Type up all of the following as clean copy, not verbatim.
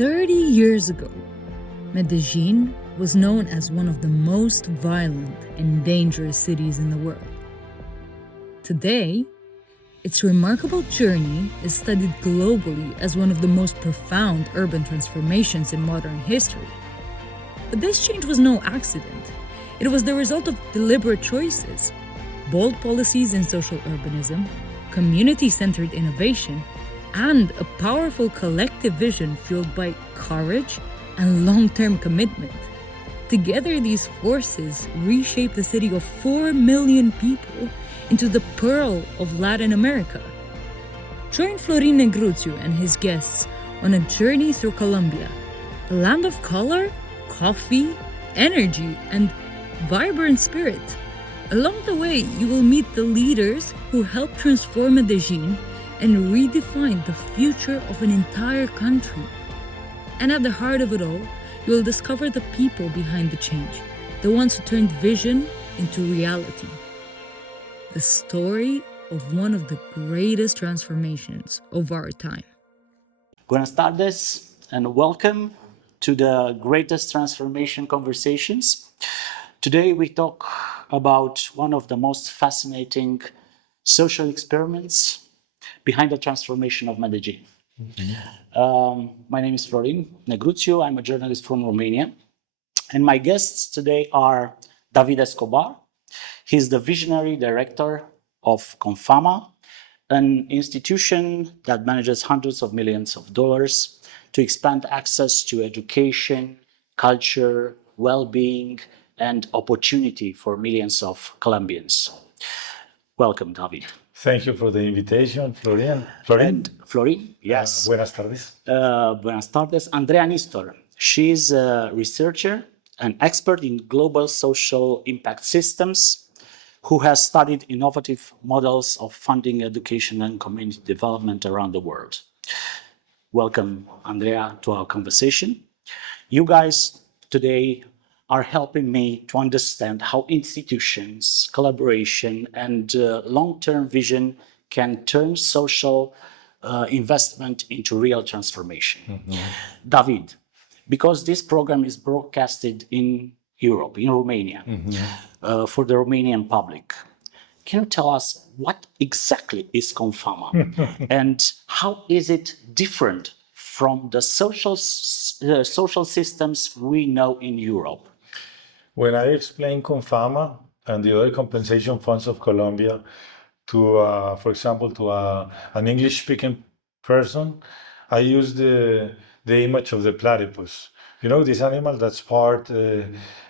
30 years ago, Medellín was known as one of the most violent and dangerous cities in the world. Today, its remarkable journey is studied globally as one of the most profound urban transformations in modern history. But this change was no accident. It was the result of deliberate choices, bold policies in social urbanism, community-centered innovation, and a powerful collective vision fueled by courage and long-term commitment. Together, these forces reshaped a city of 4 million people into the pearl of Latin America. Join Florin Negruțiu and his guests on a journey through Colombia, a land of color, coffee, energy, and vibrant spirit. Along the way, you will meet the leaders who helped transform Medellín and redefine the future of an entire country. And at the heart of it all, you will discover the people behind the change, the ones who turned vision into reality. The story of one of the greatest transformations of our time. Buenas tardes and welcome to the Greatest Transformation Conversations. Today we talk about one of the most fascinating social experiments behind the transformation of Medellín. My name is Florin Negruțiu. I'm a journalist from Romania. And my guests today are David Escobar. He's the visionary director of Comfama, an institution that manages hundreds of millions of dollars to expand access to education, culture, well-being, and opportunity for millions of Colombians. Welcome, David. Thank you for the invitation, Florin. Florin, yes. Buenas tardes. Buenas tardes. Andreea Nistor. She's a researcher and expert in global social impact systems who has studied innovative models of funding education and community development around the world. Welcome, Andreea, to our conversation. You guys today are helping me to understand how institutions, collaboration, and long-term vision can turn social investment into real transformation. David, because this program is broadcasted in Europe, in Romania, for the Romanian public, can you tell us what exactly is Comfama and how is it different from the social systems we know in Europe? When I explain Comfama and the other compensation funds of Colombia to, for example, to an English-speaking person, I use the image of the platypus. You know, this animal that's part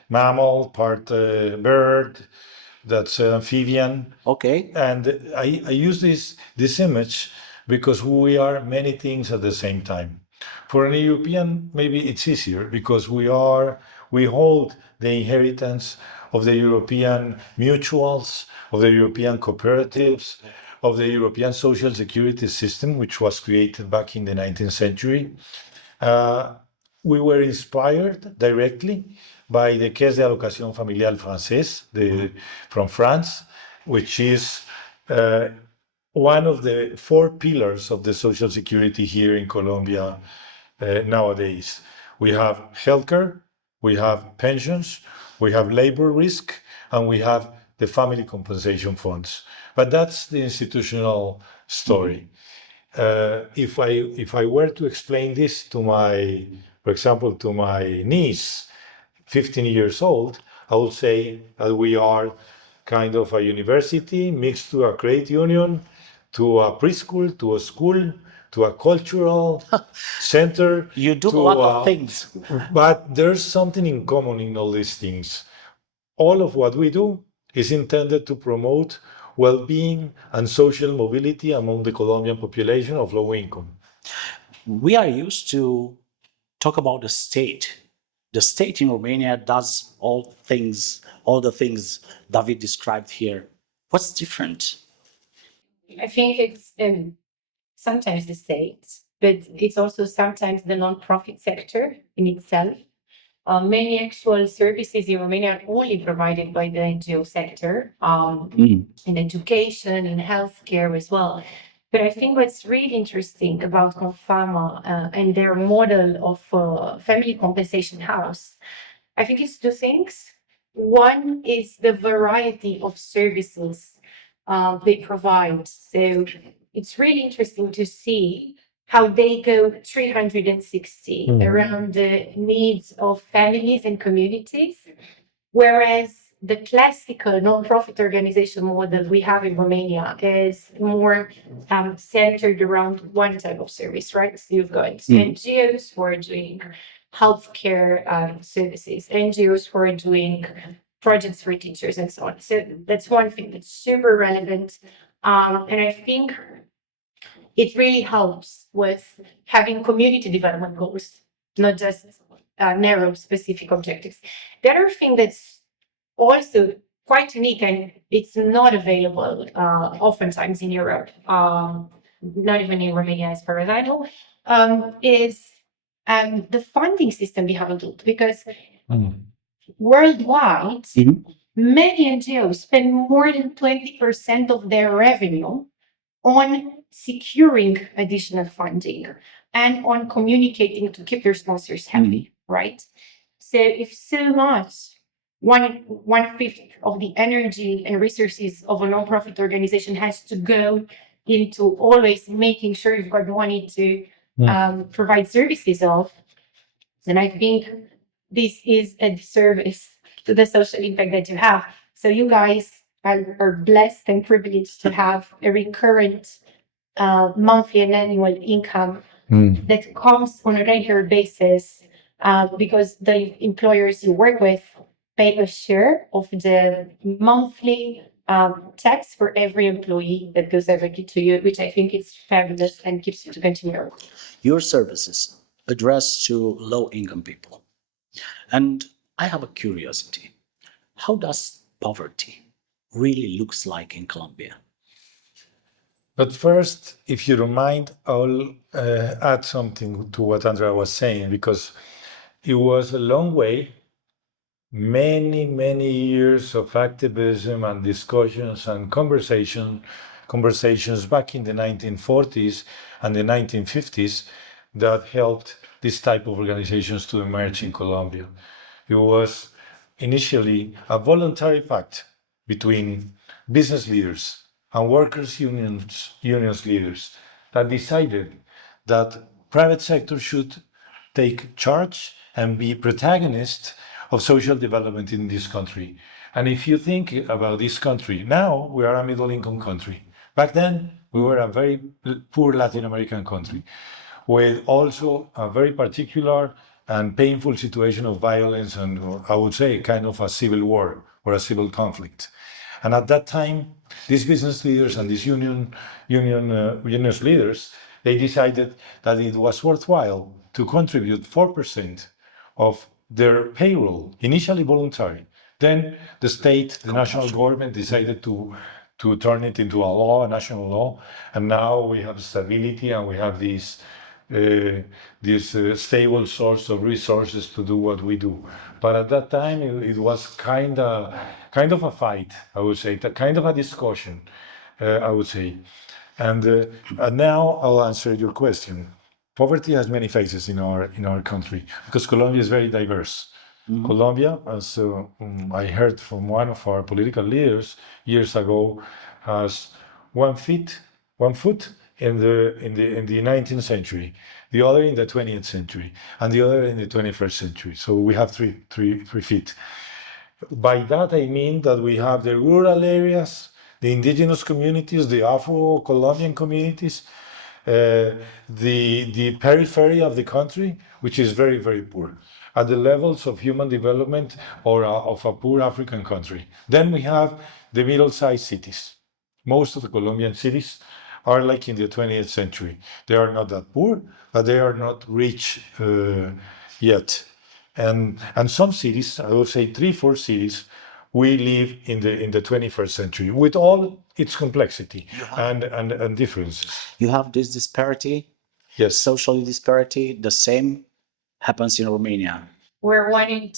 mammal, part bird, that's amphibian. Okay. And I use this image because we are many things at the same time. For an European, maybe it's easier because we hold the inheritance of the European mutuals, of the European cooperatives, of the European social security system, which was created back in the 19th century. We were inspired directly by the Caisse d'Allocation Familiale Française from France, which is one of the 4 pillars of the social security here in Colombia nowadays. We have healthcare, we have pensions, we have labor risk, and we have the family compensation funds. But that's the institutional story. If I were to explain this to for example, to my niece, 15 years old, I would say that we are kind of a university mixed to a credit union, to a preschool, to a school, to a cultural center. You do a lot of things. But there's something in common in all these things. All of what we do is intended to promote well-being and social mobility among the Colombian population of low income. We are used to talk about the state. The state in Romania does all the things David described here. What's different? I think it's sometimes the state, but it's also sometimes the non-profit sector in itself. Many actual services in Romania are only provided by the NGO sector, in education, in healthcare as well. But I think what's really interesting about Comfama and their model of family compensation house, I think it's two things. One is the variety of services they provide. So it's really interesting to see how they go 360 around the needs of families and communities, whereas the classical non-profit organization model we have in Romania is more centered around one type of service, right? So you've got NGOs who are doing healthcare services, NGOs who are doing projects for teachers and so on. So that's one thing that's super relevant. And I think it really helps with having community development goals, not just narrow specific objectives. The other thing that's also quite unique, and it's not available oftentimes in Europe, not even in Romania as far as I know, is the funding system behind it. Because worldwide, many NGOs spend more than 20% of their revenue on securing additional funding and on communicating to keep their sponsors happy, right? So if so much, one fifth of the energy and resources of a nonprofit organization has to go into always making sure you've got money to provide services of, then I think this is a disservice to the social impact that you have. So you guys are blessed and privileged to have a recurrent monthly and annual income that comes on a regular basis because the employers you work with pay a share of the monthly tax for every employee that goes directly to you, which I think is fabulous and keeps you to continue. Your services address to low-income people. And I have a curiosity. How does poverty really looks like in Colombia? But first, if you don't mind, I'll add something to what Andrea was saying, because it was a long way, many years of activism and discussions and conversations back in the 1940s and the 1950s that helped this type of organizations to emerge in Colombia. It was initially a voluntary pact between business leaders and workers' unions leaders that decided that private sector should take charge and be protagonist of social development in this country. And if you think about this country, now we are a middle income country. Back then, we were a very poor Latin American country with also a very particular and painful situation of violence and, I would say, kind of a civil war or a civil conflict. And at that time, these business leaders and these unions leaders, they decided that it was worthwhile to contribute 4% of their payroll, initially voluntary. Then the state, the national government decided to turn it into a law, a national law, and now we have stability and we have this stable source of resources to do what we do. But at that time, it was kind of a fight, I would say, kind of a discussion, I would say. And now I'll answer your question. Poverty has many faces in our country because Colombia is very diverse. Colombia, as I heard from one of our political leaders years ago, has one foot in the 19th century, the other in the 20th century, and the other in the 21st century. So we have three feet. By that I mean that we have the rural areas, the indigenous communities, the Afro-Colombian communities, the periphery of the country, which is very poor, at the levels of human development or of a poor African country. Then we have the middle-sized cities. Most of the Colombian cities are like in the 20th century. They are not that poor, but they are not rich yet. And some cities, I will say 3-4 cities, we live in the 21st century with all its complexity and differences. You have this disparity, yes, social disparity. The same happens in Romania. where 1 in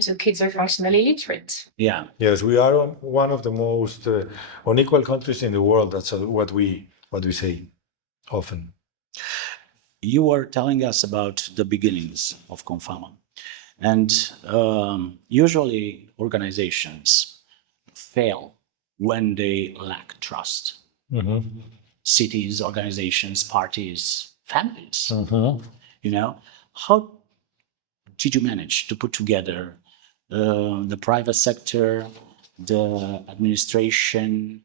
2 kids are functionally illiterate. Yeah. Yes, we are one of the most unequal countries in the world. That's what we say often. You were telling us about the beginnings of Comfama. And usually organizations fail when they lack trust. Mm-hmm. Cities, organizations, parties, families. Mm-hmm. You know, how did you manage to put together the private sector, the administration,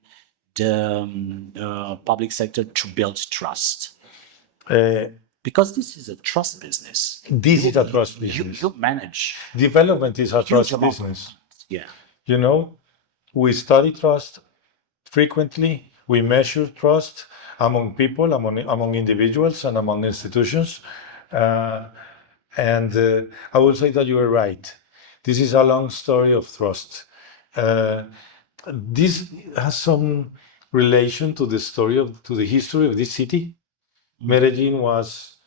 the public sector to build trust? Because this is a trust business. This is a trust business. You manage. Development is a huge trust amount of business. trust. Yeah. You know, we study trust frequently. We measure trust among people, among individuals, and among institutions. And I will say that you are right. This is a long story of trust. This has some relation to the to the history of this city. Medellín was,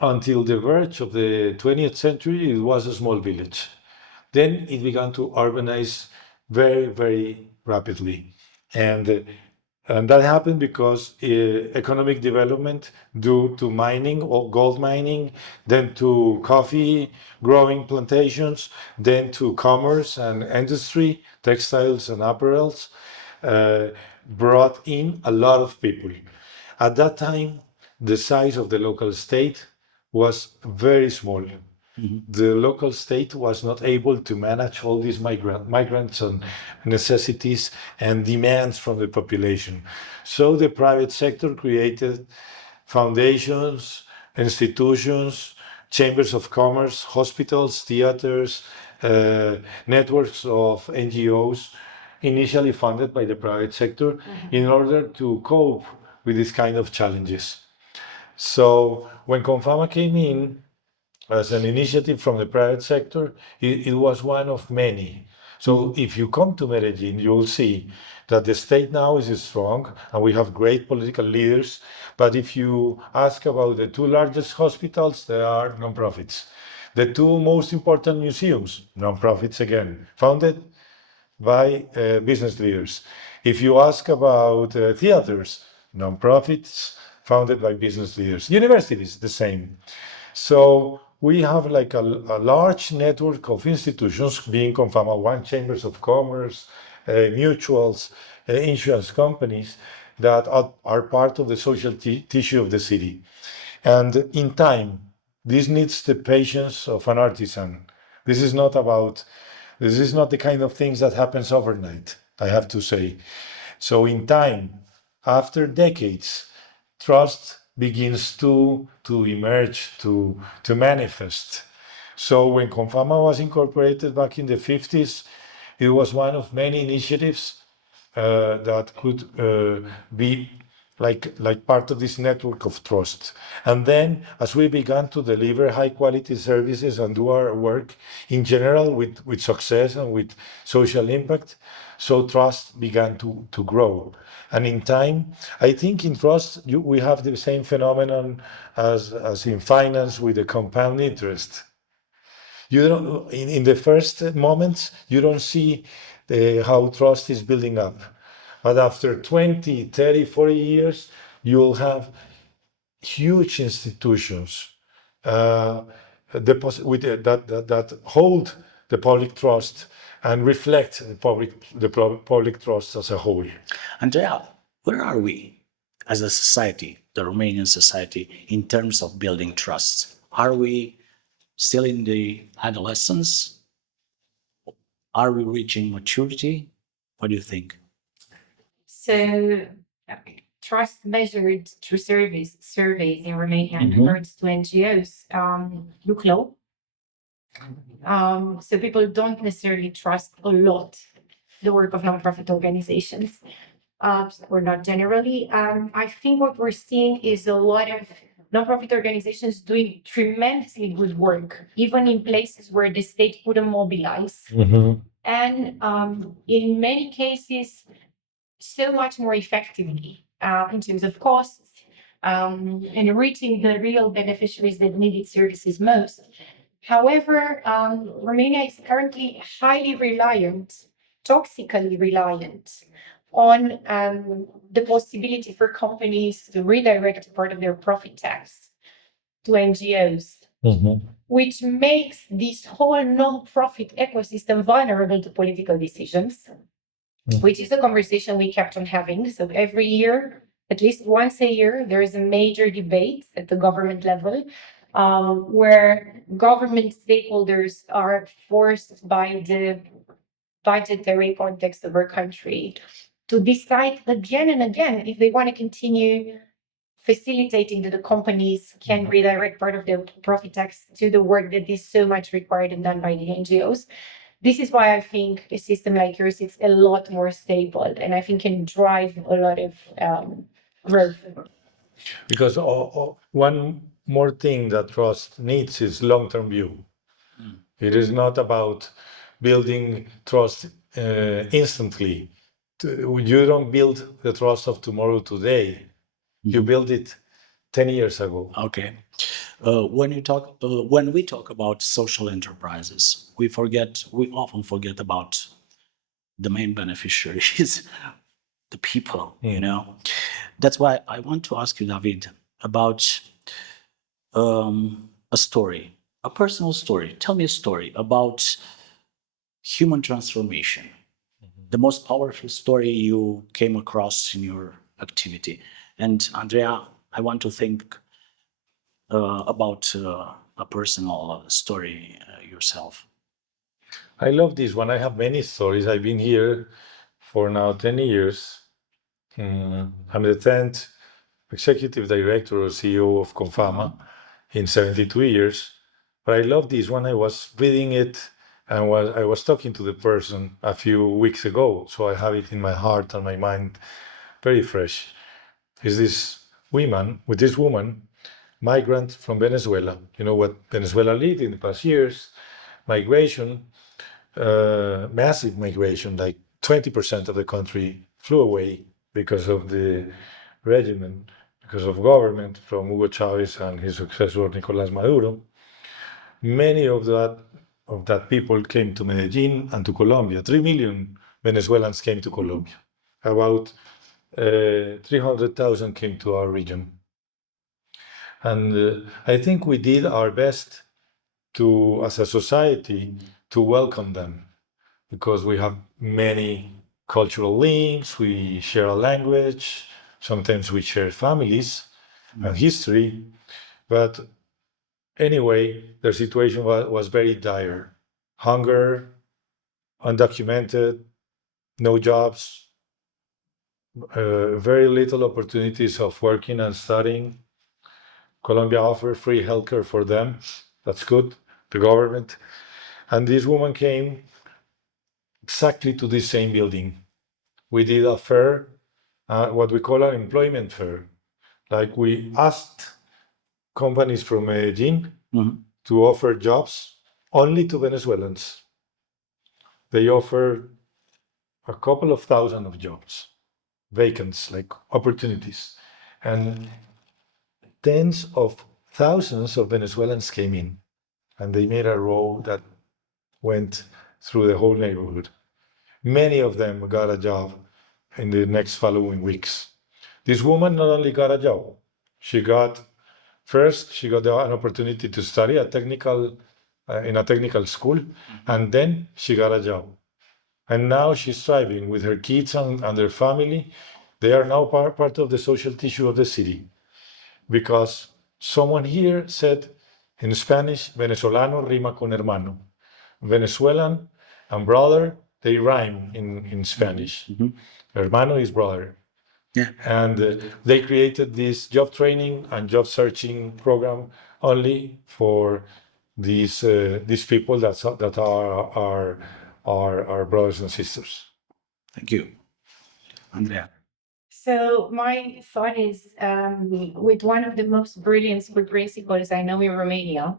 until the verge of the 20th century, it was a small village. Then it began to urbanize very, very rapidly. And that happened because economic development due to mining or gold mining, then to coffee growing plantations, then to commerce and industry, textiles and apparels, brought in a lot of people. At that time, the size of the local state was very small. The local state was not able to manage all these migrants and necessities and demands from the population. So the private sector created foundations, institutions, chambers of commerce, hospitals, theaters, networks of NGOs, initially funded by the private sector, in order to cope with this kind of challenges. So when Comfama came in, as an initiative from the private sector, it was one of many. So if you come to Medellín, you will see that the state now is strong and we have great political leaders. But if you ask about the 2 largest hospitals, they are nonprofits. The 2 most important museums, nonprofits again, founded by business leaders. If you ask about theaters, nonprofits founded by business leaders. Universities, the same. So we have like a large network of institutions, being Comfama One, chambers of commerce, mutuals, insurance companies that are part of the social tissue of the city. And in time, this needs the patience of an artisan. This is not the kind of things that happens overnight, I have to say. So in time, after decades, trust begins to emerge, to manifest. So when Comfama was incorporated back in the 50s, it was one of many initiatives that could be like part of this network of trust. And then as we began to deliver high quality services and do our work in general with success and with social impact, so trust began to grow. And in time, I think in trust, we have the same phenomenon as in finance with the compound interest. You don't, in the first moments, you don't see how trust is building up. But after 20, 30, 40 years, you'll have huge institutions that hold the public trust and reflect the public trust as a whole. Andreea, where are we as a society, the Romanian society, in terms of building trust? Are we still in the adolescence? Are we reaching maturity? What do you think? So trust measured through surveys in Romania in regards to NGOs look low. So people don't necessarily trust a lot the work of nonprofit organizations, or not generally. I think what we're seeing is a lot of nonprofit organizations doing tremendously good work, even in places where the state couldn't mobilize. And in many cases, so much more effectively in terms of costs, and reaching the real beneficiaries that needed services most. However, Romania is currently highly reliant, toxically reliant on the possibility for companies to redirect part of their profit tax to NGOs, which makes this whole non-profit ecosystem vulnerable to political decisions, which is a conversation we kept on having. So every year, at least once a year, there is a major debate at the government level where government stakeholders are forced by the budgetary context of our country to decide again and again if they want to continue facilitating that the companies can redirect part of their profit tax to the work that is so much required and done by the NGOs. This is why I think a system like yours is a lot more stable and I think can drive a lot of growth. Because one more thing that trust needs is long-term view. It is not about building trust instantly. You don't build the trust of tomorrow today. You build it 10 years ago. Okay. When we talk about social enterprises, we often forget about the main beneficiaries, the people, you know. That's why I want to ask you, David, about a story, a personal story. Tell me a story about human transformation, the most powerful story you came across in your activity. And Andreea, I want to think about a personal story yourself. I love this one. I have many stories. I've been here for now 10 years. I'm the 10th executive director or CEO of Comfama in 72 years. But I love this one. I was reading it and I was talking to the person a few weeks ago. So I have it in my heart and my mind very fresh. Is this woman, migrant from Venezuela. You know what Venezuela lived in the past years, migration, massive migration, like 20% of the country flew away because of the regime, because of government from Hugo Chavez and his successor Nicolás Maduro. Many of that people came to Medellín and to Colombia. 3 million Venezuelans came to Colombia. About 300,000 came to our region. And I think we did our best as a society, to welcome them, because we have many cultural links, we share a language, sometimes we share families and history. But anyway, their situation was very dire. Hunger, undocumented, no jobs, very little opportunities of working and studying. Colombia offered free healthcare for them. That's good, the government. And this woman came exactly to this same building. We did a fair, what we call an employment fair. Like we asked companies from Medellín to offer jobs only to Venezuelans. They offered a couple of thousand of jobs, vacants, like opportunities. And tens of thousands of Venezuelans came in, and they made a row that went through the whole neighborhood. Many of them got a job in the next following weeks. This woman not only got a job, she got an opportunity to study in a technical school, and then she got a job. And now she's thriving with her kids and their family. They are now part of the social tissue of the city, because someone here said in Spanish, Venezolano rima con hermano. Venezuelan and brother, they rhyme in Spanish. Hermano is brother. Yeah. And they created this job training and job searching program only for these people that are our brothers and sisters. Thank you. Andreea. So my thought is with one of the most brilliant school principals I know in Romania.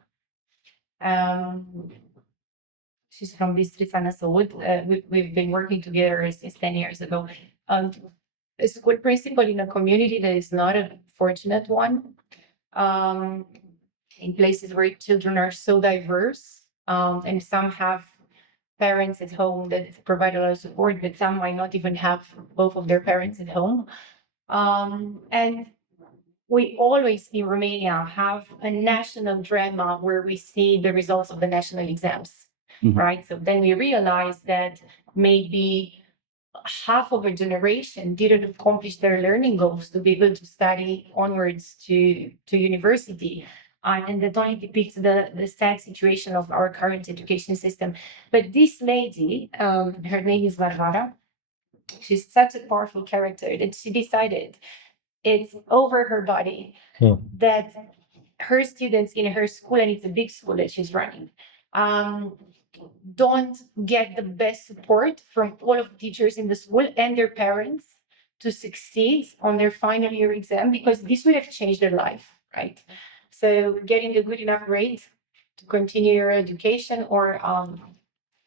She's from Bistrița Năsăud. We've been working together since 10 years ago. A school principal in a community that is not a unfortunate one. In places where children are so diverse, and some have parents at home that provide a lot of support, but some might not even have both of their parents at home. And we always in Romania have a national drama where we see the results of the national exams, right? So then we realize that maybe half of a generation didn't accomplish their learning goals to be able to study onwards to university. And that only depicts the sad situation of our current education system. But this lady, her name is Varvara, she's such a powerful character that she decided it's over her body that her students in her school, and it's a big school that she's running, don't get the best support from all of the teachers in the school and their parents to succeed on their final year exam, because this would have changed their life, right? So getting a good enough grade to continue your education, or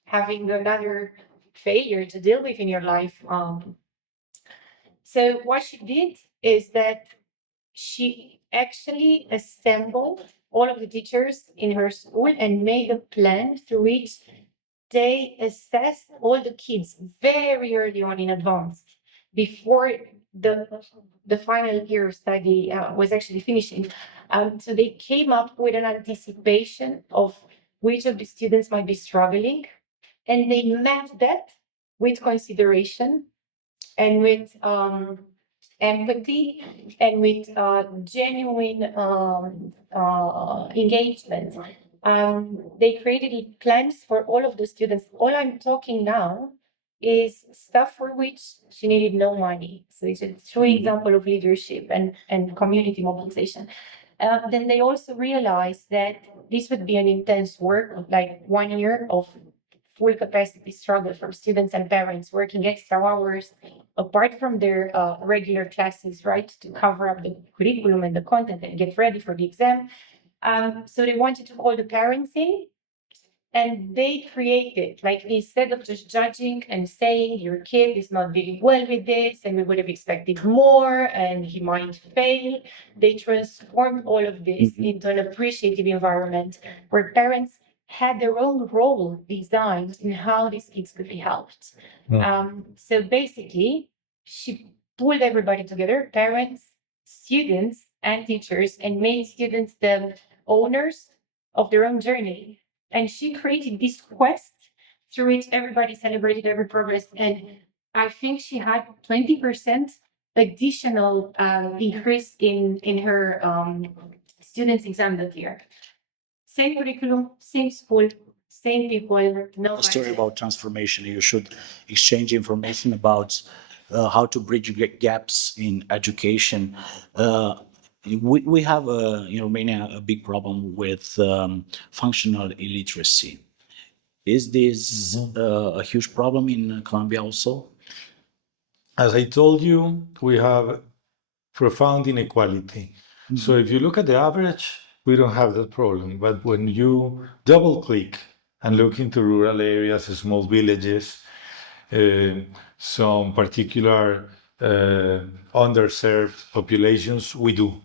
having another failure to deal with in your life. So what she did is that she actually assembled all of the teachers in her school and made a plan through which they assessed all the kids very early on in advance, before the final year of study was actually finishing. So they came up with an anticipation of which of the students might be struggling, and they mapped that with consideration and with empathy and with genuine engagement. They created plans for all of the students. All I'm talking now is stuff for which she needed no money. So it's a true example of leadership and community mobilization. Then they also realized that this would be an intense work, like 1 year of full capacity struggle from students and parents working extra hours apart from their regular classes, right, to cover up the curriculum and the content and get ready for the exam. So they wanted to call the parents in, and they created, like, instead of just judging and saying your kid is not doing well with this and we would have expected more and he might fail, they transformed all of this into an appreciative environment where parents had their own role designed in how these kids could be helped. So basically, she pulled everybody together, parents, students, and teachers, and made students the owners of their own journey. And she created this quest through which everybody celebrated every progress. And I think she had 20% additional increase in her students' exam that year. Same curriculum, same school, same people, no A story budget. about transformation. You should exchange information about how to bridge gaps in education. We have in Romania a big problem with functional illiteracy. Is this a huge problem in Colombia also? As I told you, we have profound inequality. So if you look at the average, we don't have that problem. But when you double click and look into rural areas, small villages, some particular underserved populations, we do.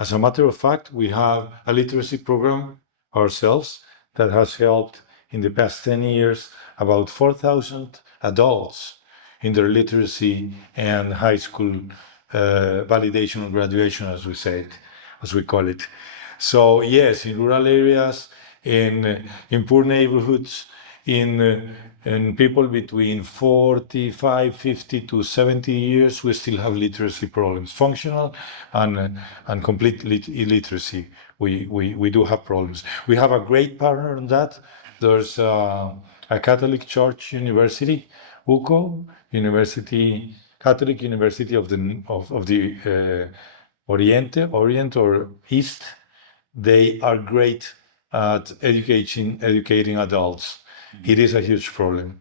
As a matter of fact, we have a literacy program ourselves that has helped in the past 10 years about 4,000 adults in their literacy and high school validation or graduation, as we call it. So yes, in rural areas, in poor neighborhoods, in people between 45, 50 to 70 years, we still have literacy problems, functional and complete illiteracy. We do have problems. We have a great partner on that. There's a Catholic Church University, UCO, Catholic University of the Orient or East. They are great at educating adults. It is a huge problem.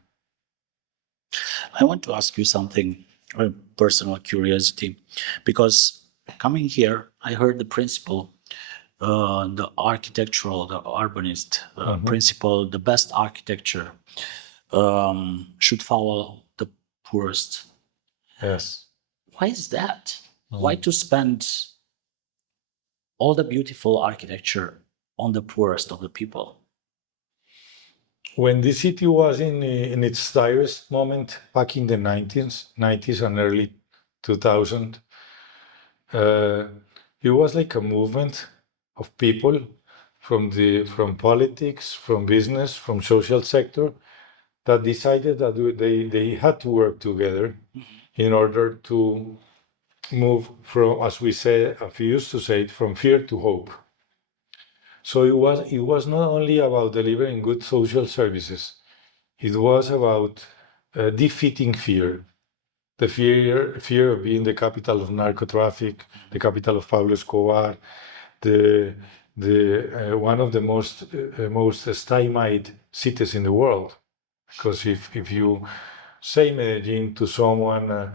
I want to ask you something, a personal curiosity, because coming here, I heard the principle, the architectural, the urbanist principle, the best architecture should follow the poorest. Yes. Why is that? Why to spend all the beautiful architecture on the poorest of the people? When the city was in its direst moment back in the 90s and early 2000, it was like a movement of people from politics, from business, from social sector that decided that they had to work together in order to move from, as we used to say, from fear to hope. So it was not only about delivering good social services, it was about defeating fear. The fear of being the capital of narco traffic, the capital of Pablo Escobar, the one of the most stymied cities in the world. Because if you say Medellín to someone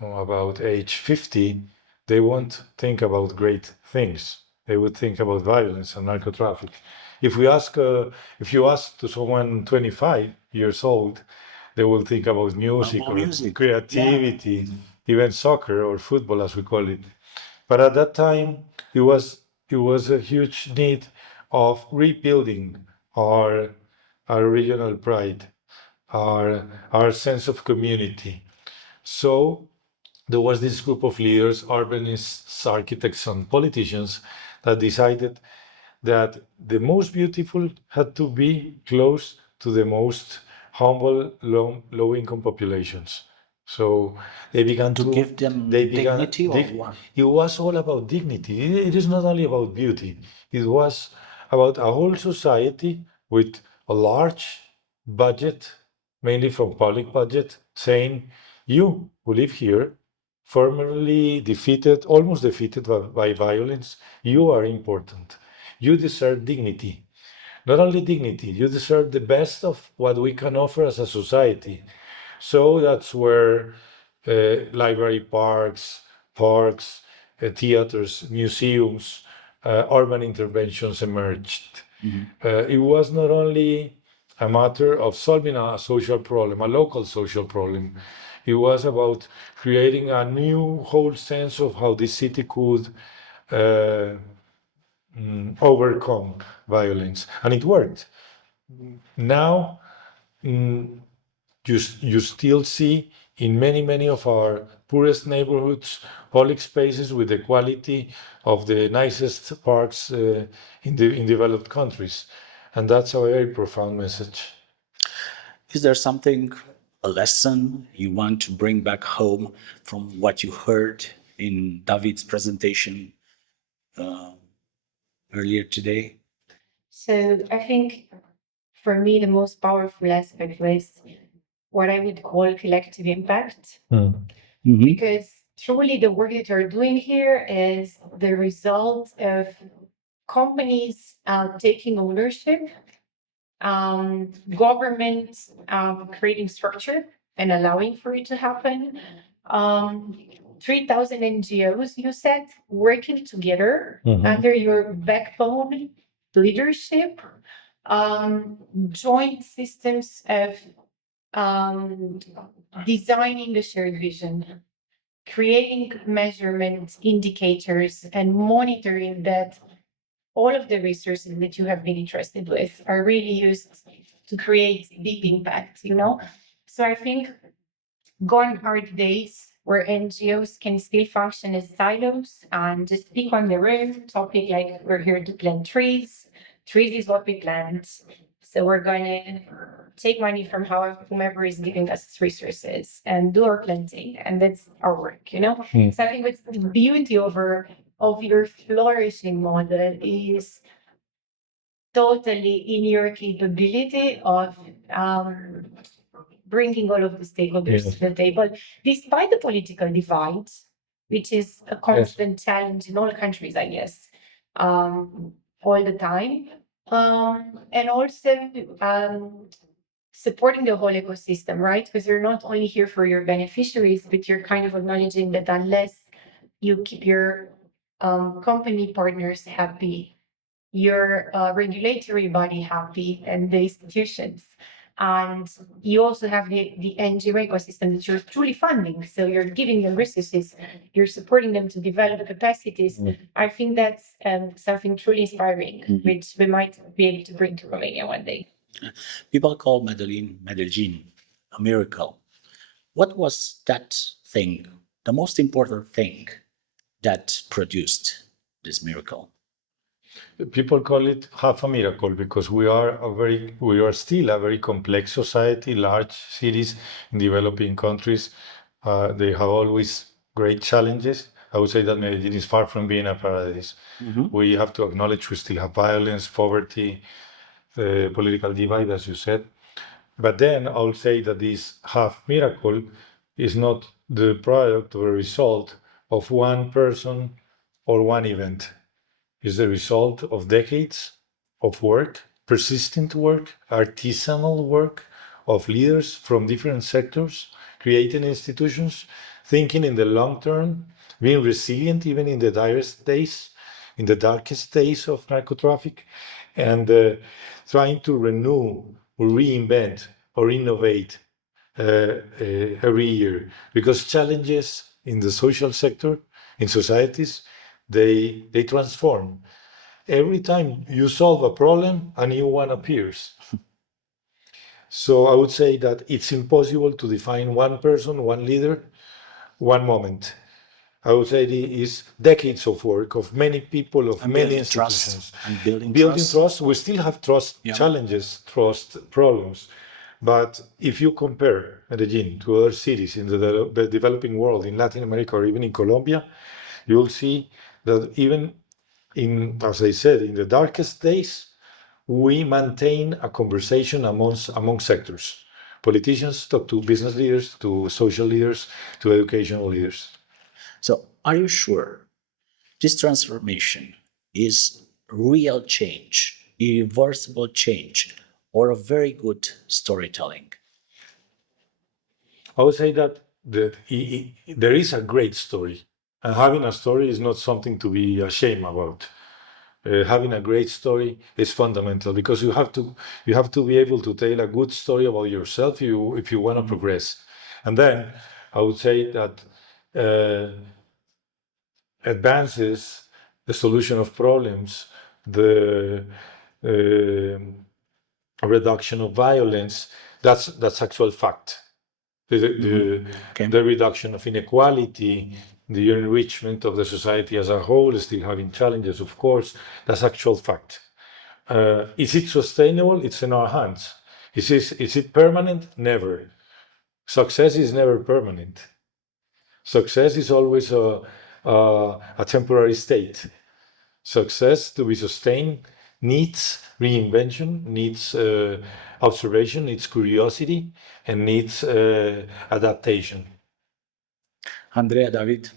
about age 50, they won't think about great things. They would think about violence and narco traffic. If you ask to someone 25 years old, they will think about music or creativity, even soccer or football, as we call it. But at that time, it was a huge need of rebuilding our regional pride, our sense of community. So there was this group of leaders, urbanists, architects, and politicians that decided that the most beautiful had to be close to the most humble, low-income populations. So they began to give them dignity or what? It was all about dignity. It is not only about beauty. It was about a whole society with a large budget, mainly from public budget, saying, you who live here, formerly defeated, almost defeated by violence, you are important. You deserve dignity. Not only dignity, you deserve the best of what we can offer as a society. So that's where library parks, theaters, museums, urban interventions emerged. It was not only a matter of solving a social problem, a local social problem. It was about creating a new whole sense of how the city could overcome violence. And it worked. Now, you still see in many of our poorest neighborhoods public spaces with the quality of the nicest parks in developed countries, and that's a very profound message. Is there something, a lesson you want to bring back home from what you heard in David's presentation earlier today? So I think for me, the most powerful aspect was what I would call collective impact. Because truly the work that you're doing here is the result of companies taking ownership, government creating structure and allowing for it to happen. 3,000 NGOs, you said, working together under your backbone leadership, joint systems of designing the shared vision, creating measurement indicators, and monitoring that all of the resources that you have been entrusted with are really used to create deep impact, you know? So I think gone are the days where NGOs can still function as silos and just speak on their own topic, like we're here to plant trees. Trees is what we plant. So we're going to take money from whomever is giving us resources and do our planting, and that's our work, you know? So I think what's the beauty of your flourishing model is totally in your capability of bringing all of the stakeholders to the table, despite the political divides, which is a constant challenge in all countries, I guess, all the time. And also supporting the whole ecosystem, right? Because you're not only here for your beneficiaries, but you're kind of acknowledging that unless you keep your company partners happy, your regulatory body happy, and the institutions And you also have the NGO ecosystem that you're truly funding. So you're giving them resources, you're supporting them to develop capacities. I think that's something truly inspiring, which we might be able to bring to Romania one day. People call Medellín a miracle. What was that thing, the most important thing that produced this miracle? People call it half a miracle because we are still a very complex society, large cities in developing countries. They have always great challenges. I would say that Medellín is far from being a paradise. We have to acknowledge we still have violence, poverty, the political divide, as you said. But then I would say that this half miracle is not the product or a result of one person or one event. Is the result of decades of work, persistent work, artisanal work of leaders from different sectors, creating institutions, thinking in the long term, being resilient even in the direst days, in the darkest days of narcotraffic, and trying to renew or reinvent or innovate every year. Because challenges in the social sector, in societies, they transform. Every time you solve a problem, a new one appears. So I would say that it's impossible to define one person, one leader, one moment. I would say it is decades of work of many people, of many institutions. And building trust. We still have trust challenges, trust problems. But if you compare Medellín to other cities in the developing world, in Latin America or even in Colombia, you will see that even as I said, in the darkest days, we maintain a conversation among sectors. Politicians talk to business leaders, to social leaders, to educational leaders. So, are you sure this transformation is real change, irreversible change, or a very good storytelling? I would say that there is a great story, and having a story is not something to be ashamed about. Having a great story is fundamental because you have to be able to tell a good story about yourself if you want to progress. And then I would say that advances the solution of problems, the reduction of violence, that's actual fact. The reduction of inequality, the enrichment of the society as a whole is still having challenges, of course. That's actual fact. Is it sustainable? It's in our hands. Is it permanent? Never. Success is never permanent. Success is always a temporary state. Success, to be sustained, needs reinvention, needs observation, needs curiosity, and needs adaptation. Andrea, David,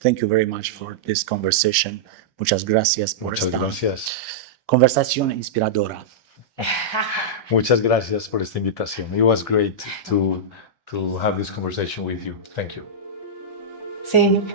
thank you very much for this conversation. Muchas gracias por esta conversación inspiradora. Muchas gracias por esta invitación. It was great to have this conversation with you. Thank you. Same.